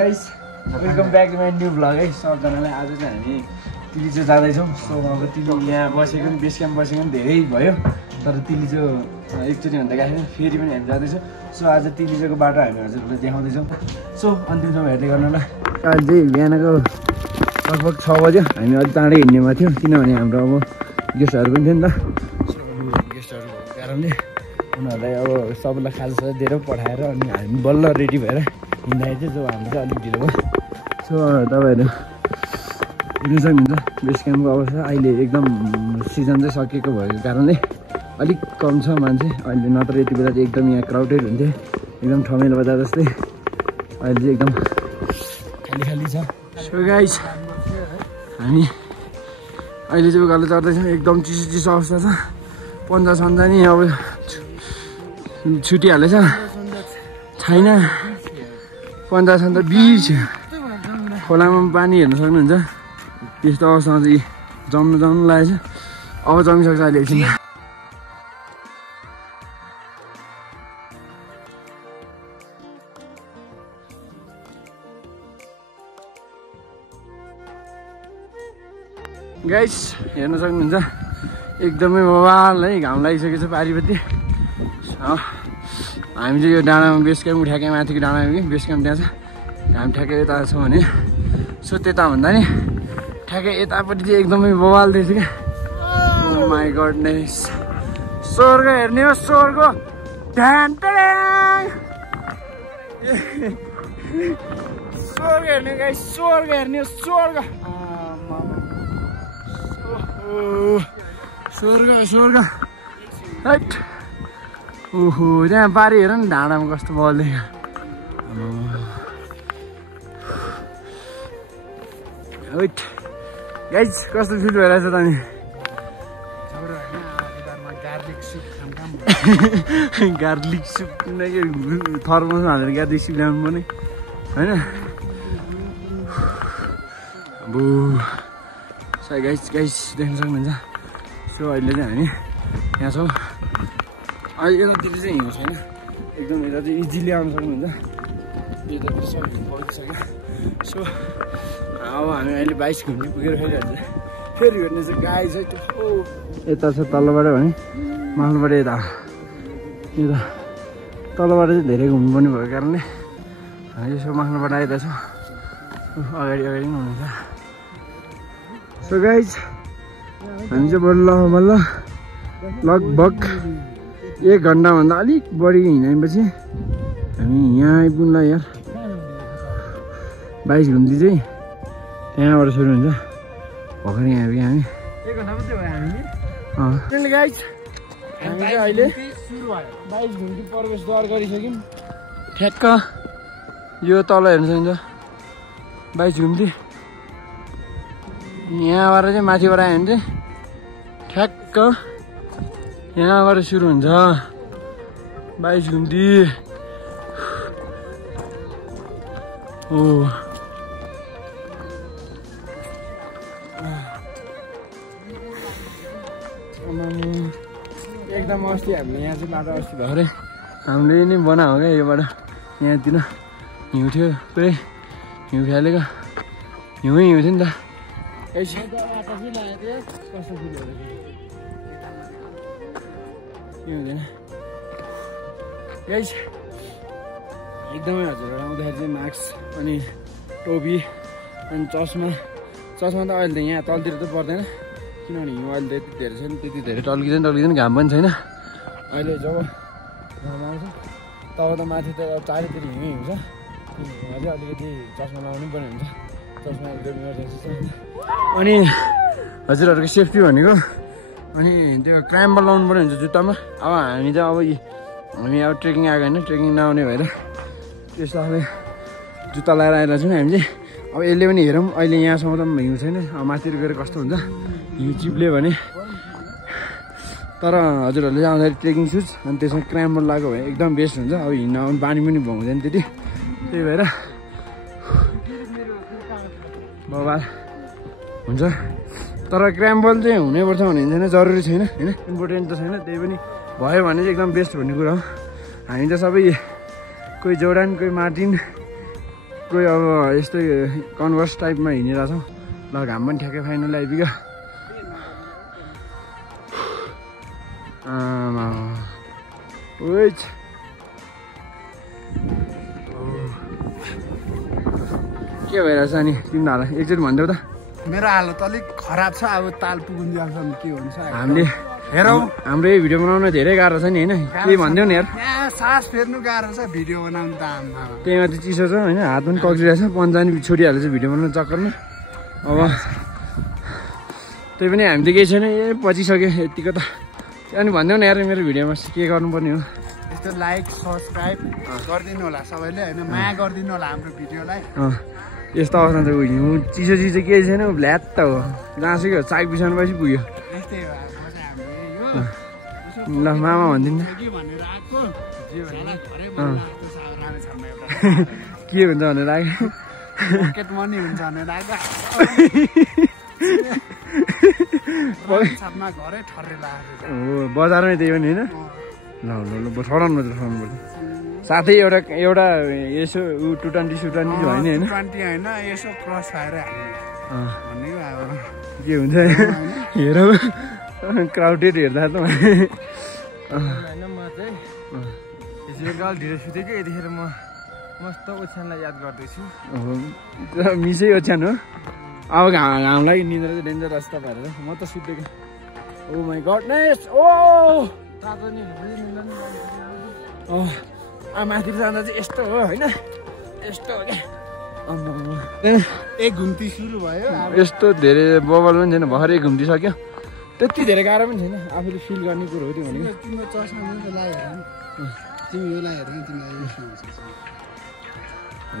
Guys welcome back to my new vlog है सबजनालाई। आज चाहिँ हामी तिलिचो जाँदैछौँ। सो अब तिली यहाँ बसेको पनि बेस क्याम्प बसेको पनि धेरै भयो, तर तिलिचो एकचोटि भन्दा गएको छैन, फेरि पनि हामी जाँदैछौँ। सो आज तिलिचोको बाटो हामी हजुरहरूलाई देखाउँदैछौँ। सो अन्तिमसम्म हेर्दै गर्नु होला। आज चाहिँ बिहानको लगभग 6 बज्यो। हामी अलिक चाँडै हिँड्नेमा थियौँ किनभने हाम्रो अब गेस्टहरू पनि थियो नि त। सो गेस्टहरू भएको कारणले उनीहरूलाई अब सबैलाई खाजासाजा दिएर पठाएर अनि हामी बल्ल रेडी भएर हिँड्दाखेरि चाहिँ जो हाम्रो चाहिँ अलिक ढिलो भयो। सो तपाईँहरू हेर्नु सक्नुहुन्छ बेस क्याम्पको अवस्था। अहिले एकदम सिजन चाहिँ सकिएको भएको कारणले अलिक कम छ मान्छे अहिले, नत्र यति बेला चाहिँ एकदम यहाँ क्राउडेड हुन्थ्यो, एकदम ठमेल बजार जस्तै। अहिले चाहिँ एकदम खाली खाली छ। सो गाइस हामी अहिले चाहिँ उकालो चढ्दैछौँ। एकदम चिसो चिसो अवस्था छ। पन्जा सन्जा नि अब छुटिहालेछ छैन। पन्जा सन्जा बिच खोलामा पानी हेर्न सक्नुहुन्छ। त्यस्तो अवस्थामा चाहिँ जम्नु लागेछ। अब जमिसक्छ अहिले एकछिन। गाइस हेर्न सक्नुहुन्छ एकदमै बवाल है, घाम लागिसकेको छ पारिपट्टि। हामी चाहिँ यो डाँडामा बेस क्याम्प ठ्याक्कै माथिको डाँडामा कि बेस क्याम्प त्यहाँ छ। घाम ठ्याक्कै यता छ भने सो त्यता भन्दा नि ठ्याक्कै यतापट्टि चाहिँ एकदमै बवाल देख्छ क्या। ओ माई गडनेस, स्वर्ग हेर्ने हो स्वर्ग। स्वर्ग हेर्ने गाइस, स्वर्ग हेर्ने हो स्वर्ग। स्वर्ग स्वर्ग हैट। ओहो त्यहाँ पारि हेर नि डाँडामा कस्तो बल्दै। हैट गाइस कस्तो फिल भइरहेछ त नि। गार्लिक सुप थर्मसमा हालेर गार्लिक सुप ल्याउनु पर्ने होइन। अब गाइस गाइस देख्न सक्नुहुन्छ। सो अहिले चाहिँ हामी यहाँ छौँ। अहिले यतातिर चाहिँ हिउँ छैन, एकदम यता चाहिँ इजिली आउनु सक्नुहुन्छ। यतातिर सब हिउँ परिसक्यो। सो अब हामी अहिले 22 घुम्ने पुगेर फेरि हेर्ने चाहिँ गाई छ त्यो यता छ तलबाट भने माथिबाट यता तलबाट चाहिँ धेरै घुम्नुपर्ने भएको कारणले हामी यसो माथिबाट आइरहेको छौँ। अगाडि अगाडि पनि हुनुहुन्छ। सो गाइज हामी चाहिँ बल्ल बल्ल लगभग 1 घन्टाभन्दा अलिक बढी हिँडेपछि हामी यहाँ आइपुग्ला यार। 22 घुम्ती चाहिँ त्यहाँबाट सुरु हुन्छ। भर्खर यहाँ आइपुग्यो हामी। 1 घन्टा मात्रै भयो हामी। गाइज हामी चाहिँ अहिले 22 घुम्ती प्रवेशद्वार गरिसक्यौँ। ठ्याक्क यो तल हेर्नु सक्नुहुन्छ 22 घुम्ती। यहाँबाट चाहिँ माथिबाट आयो भने चाहिँ ठ्याक्क यहाँबाट सुरु हुन्छ 22 घुम्ती। ओ एकदम अस्ति हामीले यहाँ चाहिँ बाटो अस्ति भर्खरै हामीले नै बनाएको क्या यो बाटो। यहाँतिर हिउँ थियो पुरै, हिउँ फ्यालेको हिउँ थियो नि त। हुँदैन गाइस एकदमै हजुरहरू आउँदाखेरि चाहिँ मास्क अनि टोपी अनि चस्मा त अहिले त यहाँ तलतिर त पर्दैन किनभने हिउँ अहिले त यति धेरै छैन, त्यति धेरै टल्किँदैन घाम पनि छैन। अहिले जब घाम आउँछ तब त माथि त चारैतिर हिउँ हुन्छ। हिउँमा चाहिँ अलिकति चस्मा लगाउनु पर्ने हुन्छ। चस्मा एकदम इमर्जेन्सी छ। अनि हजुरहरूको सेफ्टी भनेको अनि त्यो क्राइमबल लाउनु पर्ने हुन्छ जुत्तामा। अब हामी चाहिँ हामी अब ट्रेकिङ आएको होइन, ट्रेकिङ नआउने भएर त्यस्तो खाले जुत्ता लगाएर आइरहेको छौँ हामी चाहिँ। अब यसले पनि हेरौँ अहिले यहाँसम्म त हिउँ छैन, अब माथितिर गएर कस्तो हुन्छ हिउँ चिप्ल्यो भने। तर हजुरहरूले आउँदाखेरि ट्रेकिङ सुज अनि त्यसमा क्राइमबल लगाएको भए एकदम बेस्ट हुन्छ। अब हिँड्न आउनु पानी पनि भउँदैन त्यति, त्यही भएर बवाल हुन्छ। तर क्राइमबल चाहिँ हुनैपर्छ भन्ने छैन, जरुरी छैन होइन, इम्पोर्टेन्ट त छैन। त्यही पनि भयो भने चाहिँ एकदम बेस्ट भन्ने कुरा हो। हामी त सबै कोही जोर्डान कोही मार्टिन ठ्याक्कै अब यस्तै कन्भर्स टाइपमा हिँडिरहेको छौँ ल घाम पनि ठ्याक्कै फाइनल आइपुग्यो के भइरहेछ नि तिम्रो हाल एकचोटि भनिदेऊ त मेरो हालत अलिक खराब छ अब ताल पुगुन्जेलसम्म के हुन्छ हामीले हेरौँ हाम्रो यो भिडियो बनाउन धेरै गाह्रो छ नि होइन केही भनिदेऊ नि यार यहाँ सास फेर्नु गाह्रो छ भिडियो बनाउनु त आम्मा त्यही माथि चिसो छ होइन हात पनि कक्रिरहेछ पन्जानी छोडिहालेछ भिडियो बनाउनु चक्करमा अब त्यही पनि हामी त केही छैन पचिसक्यो यतिको त अनि भनिदेऊ न यार मेरो भिडियोमा के गर्नुपर्ने हो यस्तो लाइक सब्सक्राइब गरिदिनु होला सबैले होइन माया गरिदिनु होला हाम्रो भिडियोलाई यस्तो अवस्था त उयो चिसो चिसो केही छैन भ्ल्याट त हो जहाँसुकै हो चाक बिसाउनु पछि पुग्यो यस्तै हो ल मामा भनिदिनु के हुन्छ भनेर आएको पकेट मनी हुन्छ भनेर आएको घरै ठरेला हो बजारमै त्यही पनि होइन ल ल ल ठडाउनु पर्छ ठडाउनु पर्छ साथै एउटा यसो ऊ 220 होइन होइन 20 होइन यसो क्रस भएर भनेको अब के हुन्छ हेरौँ क्राउडेड हेर्दा त होइन म चाहिँ हिजोकाल ढिलो सुतेको यतिखेर म मस्त ओछ्यानलाई याद गर्दैछु मिसै ओछ्यान हो अब घामलाई निन्द्रा चाहिँ डेन्जर रस्ता भएर म त सुतेको ओ माई गडनेस ओ तातो नि माथि जाँदा चाहिँ यस्तो हो होइन यस्तो हो क्या एक घुम्ती सुरु भयो यस्तो धेरै बबल पनि छैन भर्खरै घुम्टिसक्यो त्यति धेरै गाह्रो पनि छैन आफूले फिल गर्ने कुरो हो त्यो भनेको तिम्रो चस्मा लगाएर तिमी यो लगाएर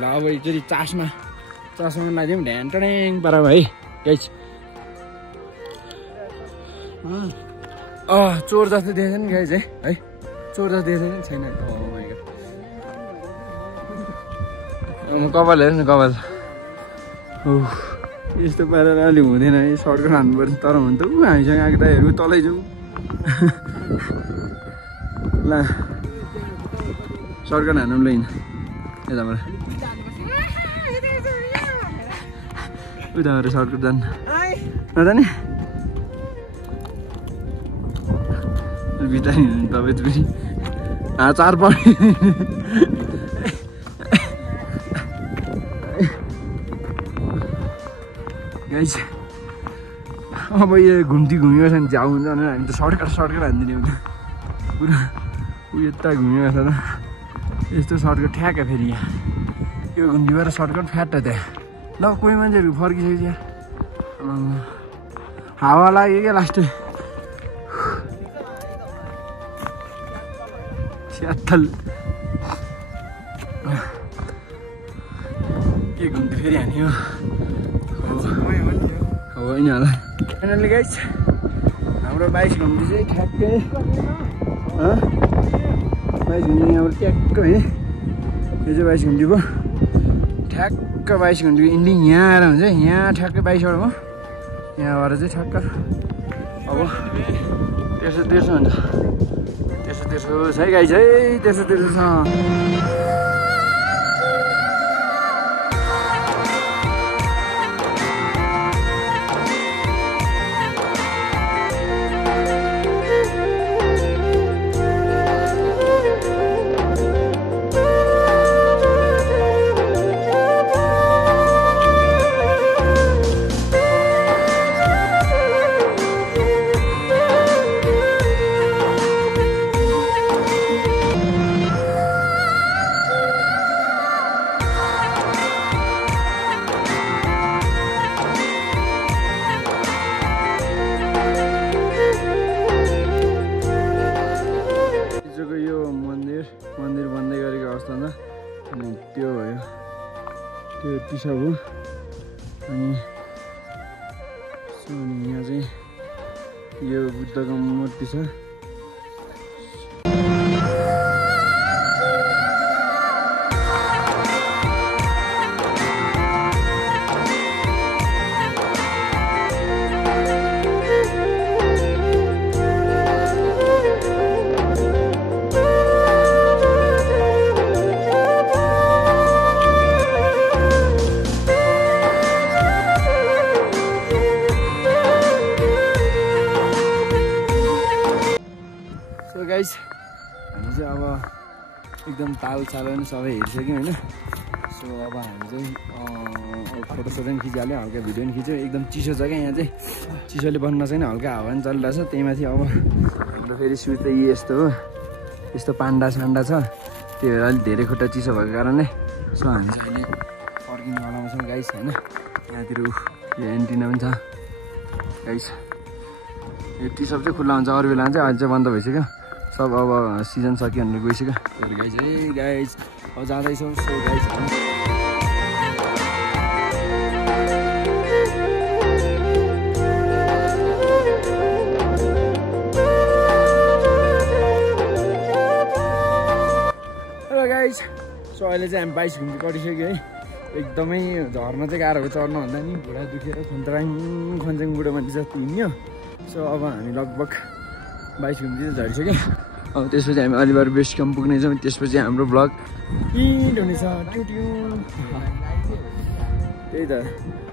ल अब एकचोटि चस्मा लगाइदिउँ ढ्यान टड्याङ पारा है गाइस चोर जस्तो देखेको नि गाइस है चोर जस्तो देखेको छैन कपाल हेर्नु कपाल यस्तो पाराले अलि हुँदैन है सर्टकट हान्नुपर्छ तर हुन त हामीसँग आएको दाइहरू तलै जाउँ ल सर्टकट हान्नु लैन यताबाट उताबाट सर्टकट जानु नजाने बिताइ तपाईँ त फेरि चार पढ्ने गाइस अब यो घुमिएको छ नि झ्याउ हुन्छ भनेर हामी त सर्टकट हानिदिने हो त पुरा उयो यता घुमिएको छ त यस्तो सर्टकट ठ्याक्क फेरि यहाँ यो घुम्तीबाट सर्टकट फ्याट त्यहाँ ल कोही मान्छेहरू फर्किसक्यो यहाँ हावा लाग्यो क्या लास्ट स्याथल के घुम्ती फेरि हान्यो होइन होला फाइनली गाइस हाम्रो बाइक घुम्ती चाहिँ ठ्याक्कै बाइक घुम्ती यहाँबाट ट्याक्क है यो चाहिँ बाइक घुम्ती भयो ठ्याक्क बाइक घुम्तीको इन्डिङ यहाँ आएर हुन्छ यहाँ ठ्याक्कै 22 भयो यहाँबाट चाहिँ ठ्याक्क अब 1300 हुन्छ 1300 छ है गाइस है 1300 छ मन्दिर बन्दै गरेको अवस्थामा अनि त्यो भयो त्यो यति सब हो अनि यहाँ चाहिँ यो बुद्धको मूर्ति छ हामी चाहिँ अब एकदम ताल चाल पनि सबै हेरिसक्यौँ होइन। सो अब हामी चाहिँ फोटोसोटो पनि खिचिहाल्यो, हल्का भिडियो पनि खिच्यो। एकदम चिसो छ क्या यहाँ चाहिँ, चिसोले बस्न नसक्ने हल्का हावा पनि चलिरहेछ। त्यही माथि अब हाम्रो फेरि सुज त यस्तो हो, यस्तो पान्डा सान्डा छ, त्यही भएर अलिक धेरै खुट्टा चिसो भएको कारणले। सो हामी चाहिँ अहिले फर्किने वालामा छौँ गाइस होइन। यहाँतिर यो एन्टिना पनि छ गाइस। यो टी सप चाहिँ खुल्ला हुन्छ, अरू बेला चाहिँ अहिले चाहिँ बन्द भइसक्यो सब। अब सिजन सक्यो भनेर गइसक्यो गाइस। ए गाइस अब जाँदैछौँ। So guys hello guys. So अहिले चाहिँ हामी 22 घुम्ती कटिसक्यो है। एकदमै झर्न चाहिँ गाह्रो भयो चढ्नु भन्दा नि, घुँडा दुखेर खन्च्याङ बुढो मान्छे जति हिँड्यो। सो अब हामी लगभग 22 घुम्ती चाहिँ झरिसक्यो। अब त्यसपछि हामी अलिबार बेस क्याम्प पुग्नेछौँ। त्यसपछि हाम्रो ब्लग हिँड हुनेछ ट्युट्यु। त्यही त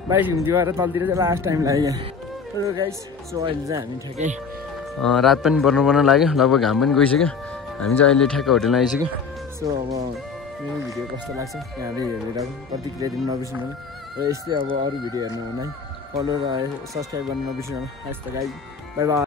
22 घुम्ती भएर तलतिर चाहिँ लास्ट टाइम लाग्यो हेलो गाइस। सो अहिले चाहिँ हामी ठ्याक्कै रात पनि पर्न लाग्यो, लगभग घाम पनि गइसक्यो। हामी चाहिँ अहिले ठ्याक्कै होटेलमा आइसक्यो। सो अब यो भिडियो कस्तो लाग्छ यहाँले हेरेर प्रतिक्रिया दिनु नबिर्सिनु होला। र यस्तै अब अरू भिडियो हेर्नु होला है, फलो र सब्सक्राइब गर्नु नबिर्सिनु होला। यस्तो गाइस, बाई बाई।